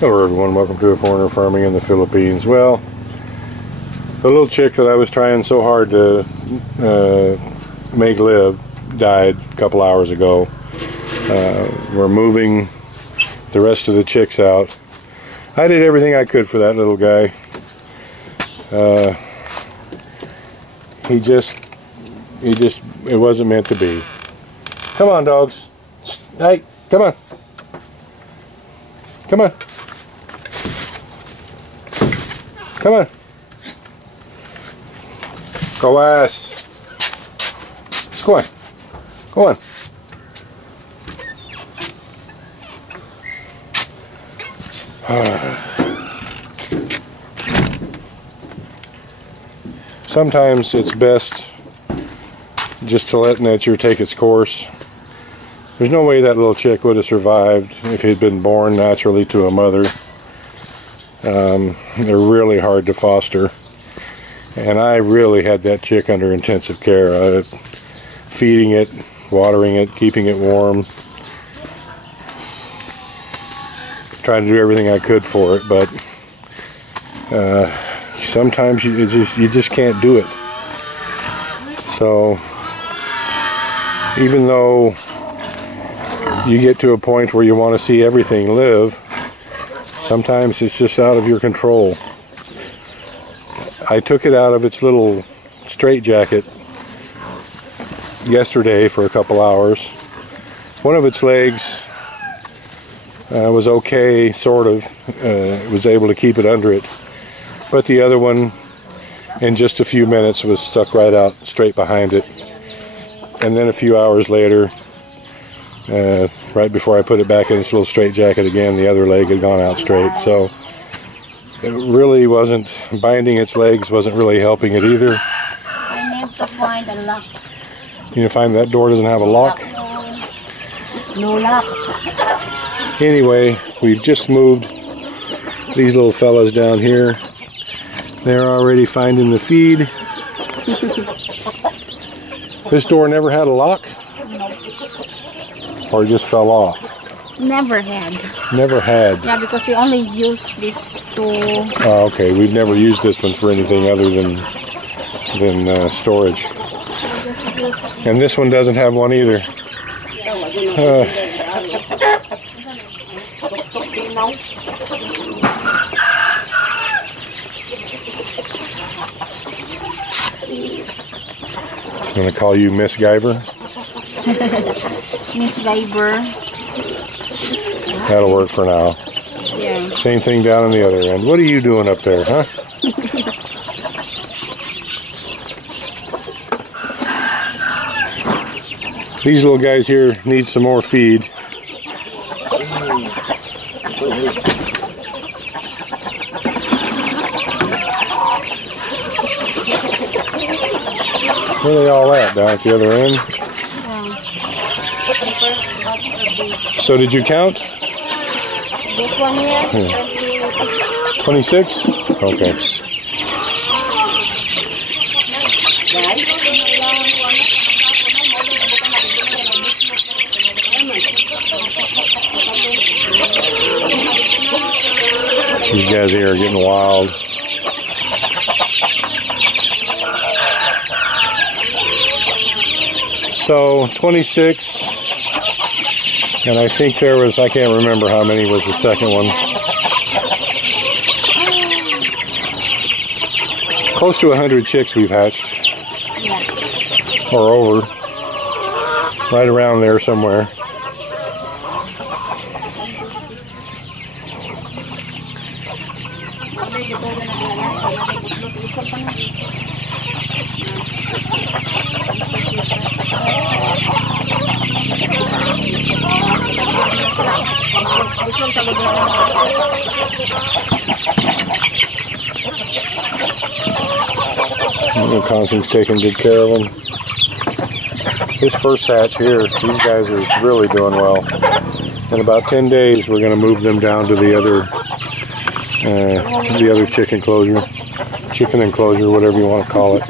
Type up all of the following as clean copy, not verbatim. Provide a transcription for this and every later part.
Hello everyone, welcome to A Foreigner Farming in the Philippines. Well, the little chick that I was trying so hard to make live died a couple hours ago. We're moving the rest of the chicks out. I did everything I could for that little guy. It wasn't meant to be. Come on, dogs. Hey, come on. Come on. Come on. Go ass. Go on. Go on. Sometimes it's best just to let nature take its course. There's no way that little chick would have survived if he'd been born naturally to a mother. They're really hard to foster, and I really had that chick under intensive care, feeding it, watering it, keeping it warm, trying to do everything I could for it, but sometimes you just can't do it. So even though you get to a point where you want to see everything live, sometimes it's just out of your control. I took it out of its little straitjacket yesterday for a couple hours. One of its legs was okay, sort of. Was able to keep it under it. But the other one, in just a few minutes, was stuck right out straight behind it. And then a few hours later, right before I put it back in its little straitjacket again, the other leg had gone out straight. So it really wasn't, binding its legs wasn't really helping it either. I need to find a lock. You find that door doesn't have a lock? No lock. Anyway, we've just moved these little fellas down here. They're already finding the feed. This door never had a lock? Or just fell off? Never had. Never had? Yeah, because we only use this to... Oh, okay. We've never used this one for anything other than storage. And this one doesn't have one either. I'm going to call you Miss Guyver. Miss Guyver. That'll work for now. Yeah. Same thing down on the other end. What are you doing up there, huh? These little guys here need some more feed. Where are they all at? Down at the other end? So did you count? This one here, 26. 26? Okay. These guys here are getting wild. So 26, and I think there was, I can't remember how many was the second one. Close to 100 chicks we've hatched. Yeah. Or over. Right around there somewhere. Constant's taking good care of them. This first hatch here, these guys are really doing well. In about 10 days, we're going to move them down to the other chicken enclosure, whatever you want to call it.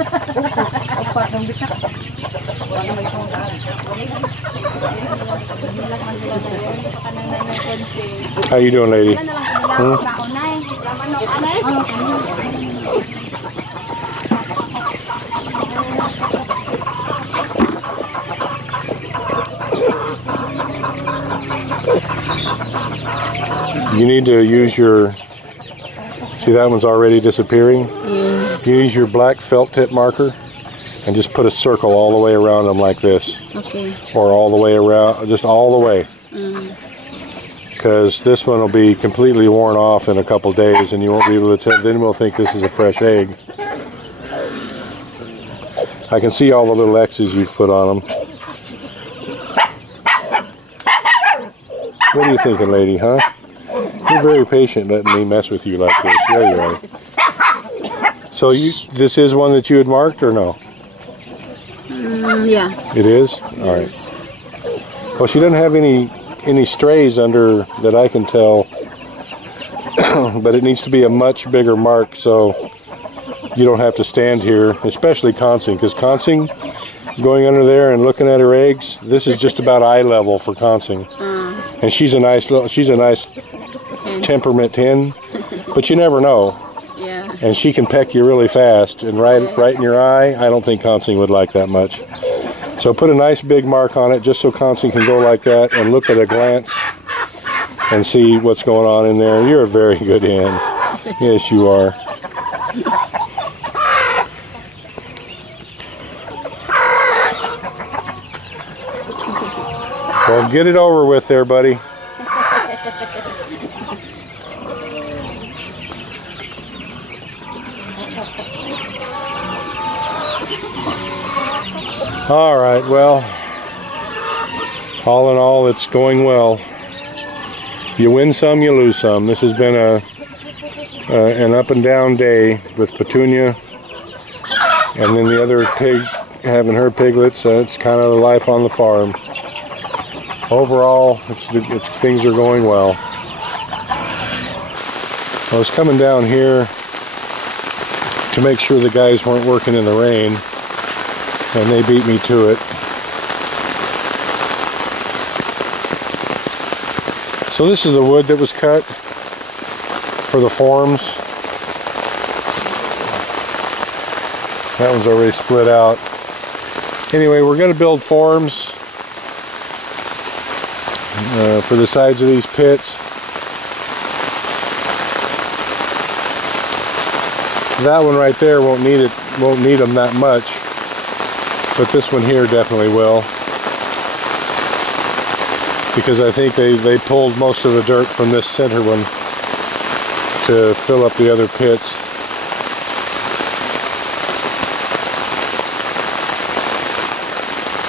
How you doing, lady? You need to use your, see that one's already disappearing? Yes. You use your black felt tip marker and just put a circle all the way around them like this. Okay. Or all the way around, just all the way. Because this one will be completely worn off in a couple days and you won't be able to tell, then we'll think this is a fresh egg. I can see all the little X's you've put on them. What are you thinking, lady, huh? You're very patient letting me mess with you like this. Yeah, you are. So this is one that you had marked or no? Yeah. It is? All right. Well, she doesn't have any strays under that I can tell, but it needs to be a much bigger mark so you don't have to stand here, especially Consing, because Consing, going under there and looking at her eggs, this is just about eye level for Consing. And she's a nice temperament hen, but you never know. Yeah. And she can peck you really fast, and right in your eye, I don't think Consing would like that much. So put a nice big mark on it just so Consing can go like that and look at a glance and see what's going on in there. You're a very good hen. Yes, you are. Well, get it over with there, buddy. All right, well, all in all, it's going well. You win some, you lose some. This has been an up and down day with Petunia, and then the other pig having her piglets. It's kind of the life on the farm. Overall, things are going well. I was coming down here to make sure the guys weren't working in the rain, and they beat me to it. So this is the wood that was cut for the forms. That one's already split out. Anyway, we're going to build forms for the sides of these pits. That one right there won't need them that much, but this one here definitely will, because I think they pulled most of the dirt from this center one to fill up the other pits.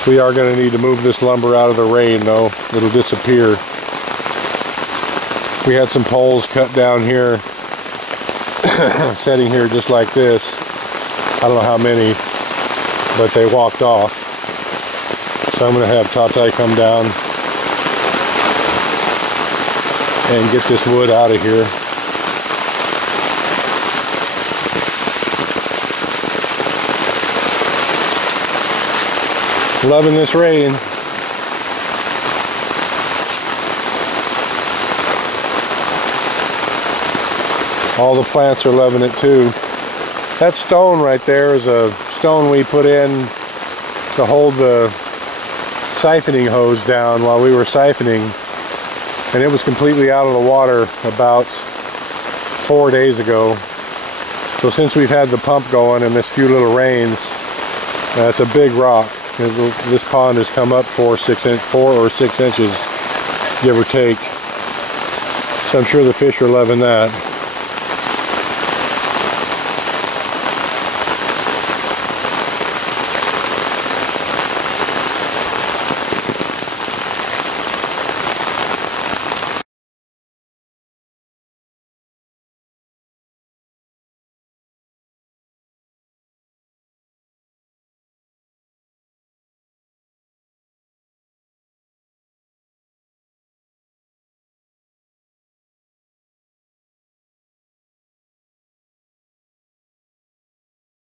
We are going to need to move this lumber out of the rain, though. It'll disappear. We had some poles cut down here, sitting here just like this. I don't know how many, but they walked off. So I'm going to have Tatai come down and get this wood out of here. Loving this rain. All the plants are loving it too. That stone right there is a stone we put in to hold the siphoning hose down while we were siphoning, and it was completely out of the water about 4 days ago. So since we've had the pump going and this few little rains, it's a big rock. This pond has come up 4 or 6 inches, give or take. So I'm sure the fish are loving that.